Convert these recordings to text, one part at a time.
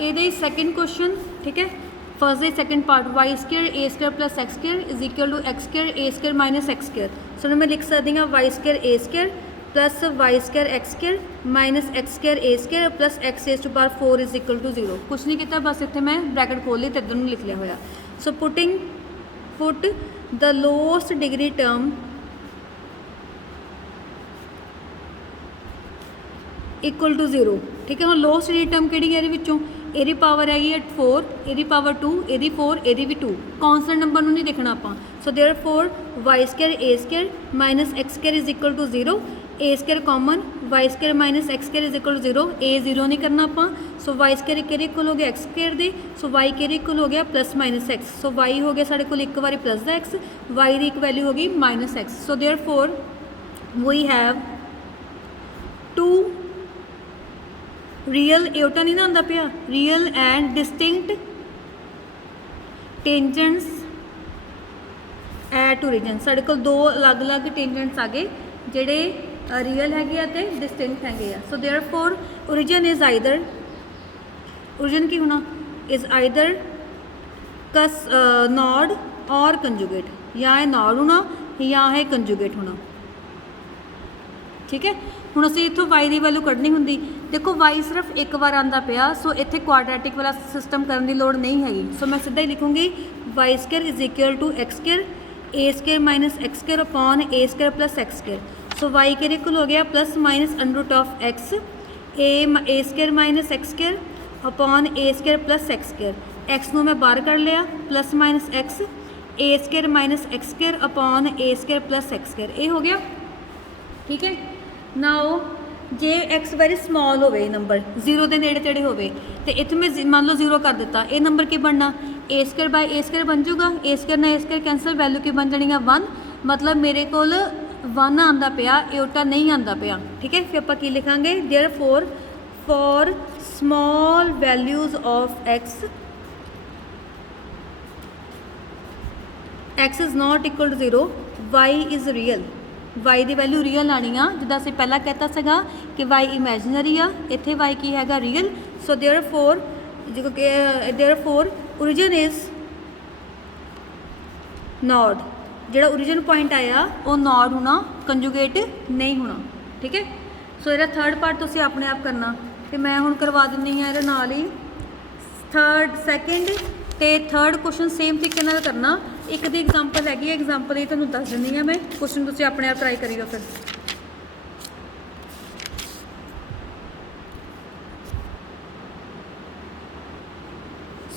ये second question, ठीक है। फर्स्ट डे second part, Y square A square plus X square is equal to X square A square minus x square. So मैं लिख सकती हाँ Y square A square plus Y square X square minus x square A square plus X raise to power 4 is equal to 0। कुछ नहीं किया, बस इतने मैं ब्रैकेट खोल ली तो इधर लिख लिया होया। So put the lowest degree term equal to 0, ठीक है। हम लोएस्ट डिग्री टर्म कि ये पावर हैगी 4, ये पावर 2, ये 4, ये भी 2, कॉन्सटेंट नंबर नहीं देखना आप। So therefore y square A square minus x square is equal to 0, a square common, y square minus x square is equal to 0, a 0 नहीं करना आप। सो वाई स्केयर कि इक्वल हो गया एक्स स्केयर दे, सो वाई कि equal हो गया plus minus x. So y हो गया साढ़े को एक बार प्लस द एक्स, वाई की एक वैल्यू होगी minus x. So therefore we have 2 real एटा नहीं ना आंदा पिया, real and distinct tangents at origin. साढ़े को 2 अलग अलग टेंजेंट्स आ गए जेडे रियल है डिस्टिंक्ट है। सो therefore origin is either, origin की होना is either cos Nord or conjugate, या है नॉड होना या है कंजुगेट होना, ठीक है। हुण असीं इत्थों वाई की वैल्यू कढ़नी हुंदी, देखो वाई सिर्फ एक बार आंदा पिया, सो इत्थे क्वाड्रेटिक वाला सिस्टम करने की लोड़ नहीं हैगी। सो मैं सीधा ही लिखूँगी Y square is equal to X square A square minus x square upon A square plus X square. So Y के इक्वल हो गया plus minus under root of X A square minus x square upon A square plus X square. X को मैं बाहर कर लिया, plus minus X A square minus x square upon A square plus X square, ये हो गया, ठीक है। नाउ जे एक्स वेरी स्मॉल होवे नंबर 0 के नेड़े तेड़े होवे तो इत्थे मैं मान लो 0 कर दिता, ये नंबर की बनना ए स्केयर बाय ए स्केयर बन जूगा, ए स्केयर ना ए स्केयर कैंसल, वैल्यू की बन जानी है 1, मतलब मेरे को 1 आंदा पिया, एटा नहीं आंदा पिया, ठीक है। फिर आप की लिखांगे therefore for small values of X is not equal to 0, Y is real, Y की वैल्यू रियल आनी आ, जिदा असीं पहला कहता सगा कि वाई इमेजिनरी आ, इत्थे वाई की हैगा real. So therefore origin is node, जिहड़ा ओरिजिन पॉइंट आया वो नॉड होना, कंजुगेट नहीं होना, ठीक है। सो ये थर्ड पार्ट तुसीं अपने आप करना, तो मैं हुण करवा दिंदी हाँ ये नाल ही थर्ड सैकेंड तो थर्ड क्वेश्चन सेम तरीके नाल करना। एक दी एग्जाम्पल हैगी, एग्जाम्पल ही तुहानूं दस दिंदी हाँ मैं, क्वेश्चन तुसीं अपने आप ट्राई करियो। फिर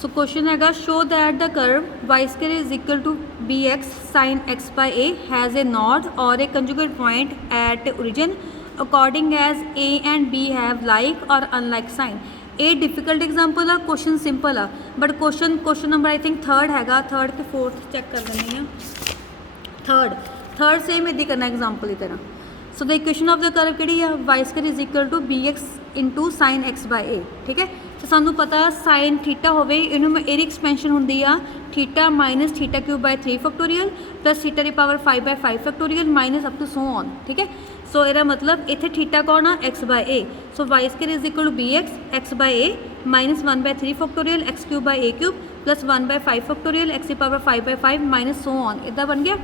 सो क्वेश्चन हैगा show that the curve Y square is equal to B X sine X by A has a node or a conjugate point at origin according as A and B have like or unlike sign. ये difficult example आ, question simple आ, but question number I think third हैगा, third के fourth check कर देनी है। Third same इदी करना example की तरह। So the equation of the curve किहड़ी है, Y square is equal to B X into sine X by A, ठीक है। तो सानू पता साइन थीटा होवे इनू में एरी एक्सपेंशन होंदी आ theta minus theta cube by 3 factorial plus theta की power 5 by 5 factorial minus up to so on, ठीक है। सो यदा मतलब इत्थे थीटा कौन आ x by a, so y square is equal to B x by a minus 1 by 3 factorial x cube by a cube plus 1 by 5 factorial x की power 5 by 5 minus so on, इदा बन गया।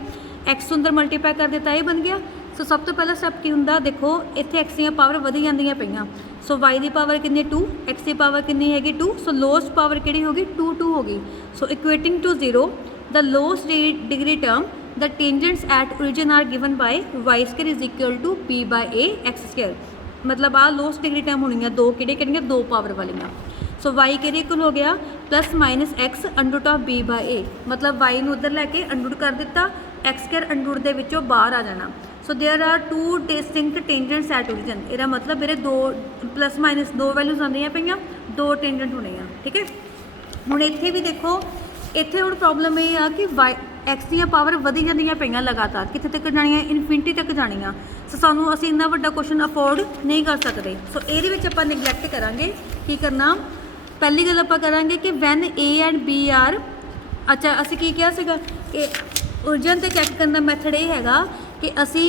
X अंदर multiply कर दिता, ये बन गया। सो सब तो पहला स्टैप की हुंदा, देखो इत्थे एक्स दी पावर वधी जांदियां पईयां, सो वाई की पावर कितनी 2, एक्स की पावर कितनी हैगी 2, सो लोएस्ट पावर किहड़ी होगी 2 होगी। So equating to 0 the lowest degree term the tangents at origin are given by y square is equal to b by a x square, मतलब आ लोएस्ट डिग्री टर्म होनी है, दो किहड़ियां 2 पावर वालियां। सो वाई के इक्वल हो गया plus minus x under root of b by a, मतलब वाई नूं उधर लैके अंडर रूट कर दिता, एक्स स्केयर अंडर रूट दे विचों बाहर आ जाना। So there are 2 distinct tangents at origin, इसका मतलब मेरे 2 प्लस माइनस 2 वैल्यूज आंदियां पईयां, 2 टेंजेंट होने हैं, ठीक है। हुण इत्थे भी देखो, इत्थे हुण प्रॉब्लम ये आ कि वाई एक्स दी पावर वधी जांदियां पईयां लगातार, कित्थे तक जाणियां इनफिनिटी तक जाणियां। सो सानूं असीं इन्ना वड्डा क्वेश्चन अफोर्ड नहीं कर सकते। सो इहदे विच आपां निगलैक्ट करांगे, की करना पहली गल आपां करांगे कि when a and b are, अच्छा असीं की कहा सीगा कि ओरिजिन ते चैक करन दा मैथड ये हैगा कि असी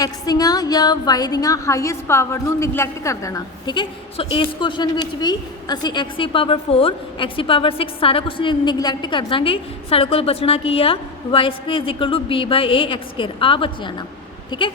x ਦੀਆਂ ਜਾਂ y ਦੀਆਂ ਹਾਈਐਸਟ ਪਾਵਰ ਨੂੰ ਨਿਗਲੈਕਟ ਕਰ ਦੇਣਾ। ਠੀਕ ਹੈ, ਸੋ ਇਸ ਕੁਐਸਚਨ ਵਿੱਚ ਵੀ ਅਸੀਂ x ਦੀ ਪਾਵਰ 4 x ਦੀ ਪਾਵਰ 6 ਸਾਰਾ ਕੁਝ ਨਿਗਲੈਕਟ ਕਰ ਦਾਂਗੇ। ਸਾਡੇ ਕੋਲ ਬਚਣਾ ਕੀ ਆ y square is equal to b by a x square, ਆ ਬਚ ਜਾਣਾ। ਠੀਕ ਹੈ,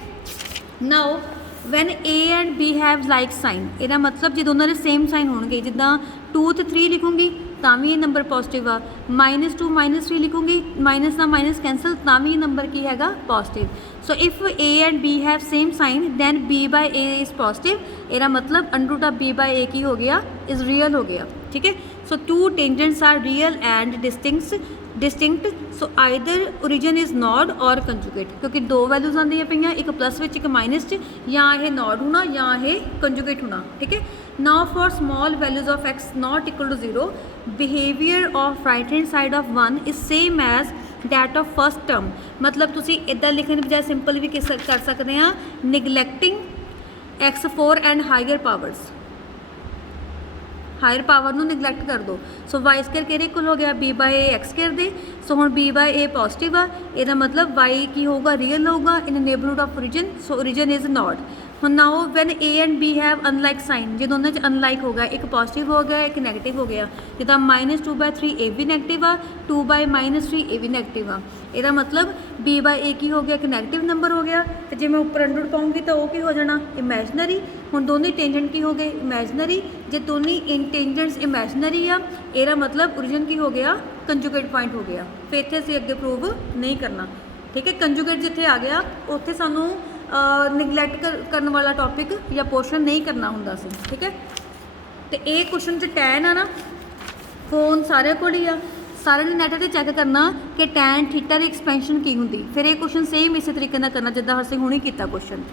now when a and b have like sign, ਇਹਦਾ ਮਤਲਬ ਜੇ ਦੋਨਾਂ ਦੇ ਸੇਮ ਸਾਈਨ ਹੋਣਗੇ, ਜਿੱਦਾਂ 2 ਤੇ 3 ਲਿਖੂੰਗੀ ਤਾਂ ਵੀ ਇਹ ਨੰਬਰ ਪੋਜ਼ਿਟਿਵ ਆ, -2 -3 ਲਿਖੂੰਗੀ ਮਾਈਨਸ ਦਾ ਮਾਈਨਸ ਕੈਂਸਲ ਤਾਂ ਵੀ ਇਹ ਨੰਬਰ ਕੀ ਹੈਗਾ positive. So if a and b have same sign then b by a is positive, ਇਹਦਾ ਮਤਲਬ √ b ਬਾਈ a ਕੀ ਹੋ ਗਿਆ ਇਜ਼ ਰੀਅਲ ਹੋ ਗਿਆ। ਠੀਕ ਹੈ, so two tangents are real and distinct so either origin is node or conjugate, क्योंकि दो वैल्यूज़ आंदियां पईयां, एक प्लस विच एक माइनस च, या ये नॉड होना या ये कंजुगेट होना। ठीक है, now for small values of x not equal to 0 behaviour of right hand side of 1 is same as that of first term. मतलब तुसी इदां लिखण ਦੀ ਬਜਾਏ सिंपल भी कर सकते हैं neglecting x4 and higher powers, higher power ਨੂੰ ਨਿਗਲੈਕਟ ਕਰ ਦੋ। ਸੋ y ਸਕੁਅਰ ਕਿਹੜੇ ਇਕੁਅਲ ਹੋ ਗਿਆ b by a x square ਦੇ। ਸੋ ਹੁਣ b ਬਾਈ a ਪੋਜ਼ਿਟਿਵ ਆ, ਇਹਦਾ ਮਤਲਬ y ਕੀ ਹੋਊਗਾ ਰੀਅਲ ਹੋਊਗਾ in neighbourhood of origin, so origin is not. ਹੁਣ now when a and b have unlike sign, ਜੇ ਦੋਨਾਂ 'ਚ ਅਨਲਾਈਕ ਹੋ ਗਿਆ, ਇੱਕ ਪੋਜ਼ਿਟਿਵ ਹੋ ਗਿਆ ਇੱਕ ਨੈਗੇਟਿਵ ਹੋ ਗਿਆ, ਜਿੱਦਾਂ -2/3 ਇਹ ਵੀ ਨੈਗੇਟਿਵ ਆ, 2/-3 ਇਹ ਵੀ ਨੈਗੇਟਿਵ ਆ, ਇਹਦਾ ਮਤਲਬ b ਬਾਈ a ਕੀ ਹੋ ਗਿਆ ਇੱਕ ਨੈਗੇਟਿਵ ਨੰਬਰ ਹੋ ਗਿਆ। ਤੇ ਜੇ ਮੈਂ ਉੱਪਰ ਅੰਡਰ ਪਾਉਂਗੀ ਤਾਂ ਉਹ ਕੀ ਹੋ ਜਾਣਾ ਇਮੈਜਨਰੀ। ਹੁਣ ਦੋਨੇ ਟੈਂਜੈਂਟ ਕੀ ਹੋ ਗਏ ਇਮੈਜਨਰੀ, ਜੇ ਦੋਨੇ ਟੈਂਜੈਂਟਸ ਇਮੈਜਨਰੀ ਆ ਇਹਦਾ ਮਤਲਬ ਓਰੀਜਨ ਕੀ ਹੋ ਗਿਆ ਕੰਜੂਗੇਟ ਪੁਆਇੰਟ ਹੋ ਗਿਆ। ਫਿਰ ਇੱਥੇ ਅਸੀਂ ਅੱਗੇ ਪ੍ਰੂਵ ਨਹੀਂ ਕਰਨਾ। ਠੀਕ ਹੈ, ਕੰਜੂਗੇਟ ਜਿੱਥੇ ਆ ਗਿਆ ਉੱਥੇ ਸਾਨੂੰ ਨਿਗਲੈਕਟ ਕਰਨ ਵਾਲਾ ਟੌਪਿਕ ਜਾਂ ਪੋਰਸ਼ਨ ਨਹੀਂ ਕਰਨਾ ਹੁੰਦਾ ਸੀ। ਠੀਕ ਹੈ, ਤੇ ਇਹ ਕੁਐਸਚਨ 'ਚ ਟੈਨ ਆ ਨਾ, ਫੋਨ ਸਾਰਿਆਂ ਕੋਲ ਹੀ ਆ, ਸਾਰਿਆਂ ਨੇ ਨੈਟ 'ਤੇ ਚੈੱਕ ਕਰਨਾ ਕਿ ਟੈਨ ਥੀਟਾ ਦੀ ਐਕਸਪੈਂਸ਼ਨ ਕੀ ਹੁੰਦੀ, ਫਿਰ ਇਹ ਕੁਐਸਚਨ ਸੇਮ ਇਸੇ ਤਰੀਕੇ ਨਾਲ ਕਰਨਾ ਜਿੱਦਾਂ ਅਸੀਂ ਹੁਣੇ ਕੀਤਾ ਕੁਐਸਚਨ।